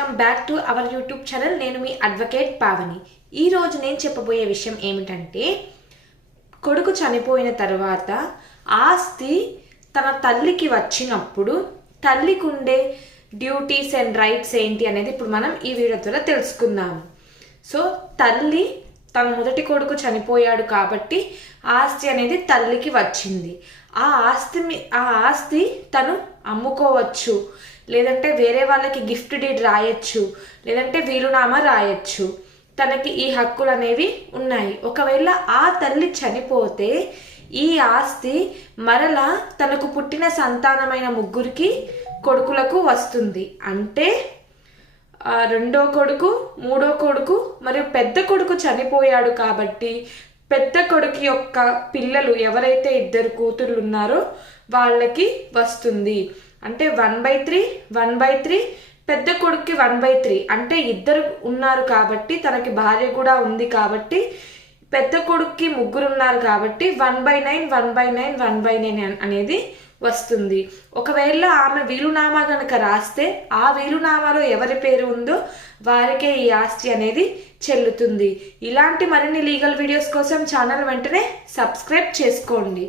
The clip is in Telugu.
Welcome back to our YouTube channel. నేను మీ అడ్వకేట్ పావని. ఈరోజు నేను చెప్పబోయే విషయం ఏమిటంటే, కొడుకు చనిపోయిన తర్వాత ఆస్తి తన తల్లికి వచ్చినప్పుడు తల్లికి ఉండే డ్యూటీస్ అండ్ రైట్స్ ఏంటి అనేది ఇప్పుడు మనం ఈ వీడియో ద్వారా తెలుసుకుందాం. సో తల్లి తన మొదటి కొడుకు చనిపోయాడు కాబట్టి ఆస్తి అనేది తల్లికి వచ్చింది. ఆ ఆస్తి తను అమ్ముకోవచ్చు, లేదంటే వేరే వాళ్ళకి గిఫ్ట్ డీడ్ రాయొచ్చు, లేదంటే వీలునామా రాయొచ్చు. తనకి ఈ హక్కులు అనేవి ఉన్నాయి. ఒకవేళ ఆ తల్లి చనిపోతే ఈ ఆస్తి మరలా తనకు పుట్టిన సంతానమైన ముగ్గురికి కొడుకులకు వస్తుంది. అంటే రెండో కొడుకు, మూడో కొడుకు మరియు పెద్ద కొడుకు చనిపోయాడు కాబట్టి పెద్ద కొడుకు యొక్క పిల్లలు ఎవరైతే ఇద్దరు కూతుర్లు ఉన్నారో వాళ్ళకి వస్తుంది. అంటే 1/3, 1/3, పెద్ద కొడుక్కి 1/3. అంటే ఇద్దరు ఉన్నారు కాబట్టి తనకి భార్య కూడా ఉంది కాబట్టి పెద్ద కొడుక్కి ముగ్గురు ఉన్నారు కాబట్టి 1/9, 1/9, 1/9 అనేది వస్తుంది. ఒకవేళ ఆమె వీలునామా కనుక రాస్తే ఆ వీలునామాలో ఎవరి పేరు ఉందో వారికే ఈ ఆస్తి అనేది చెల్లుతుంది. ఇలాంటి మరిన్ని లీగల్ వీడియోస్ కోసం ఛానల్ వెంటనే సబ్స్క్రైబ్ చేసుకోండి.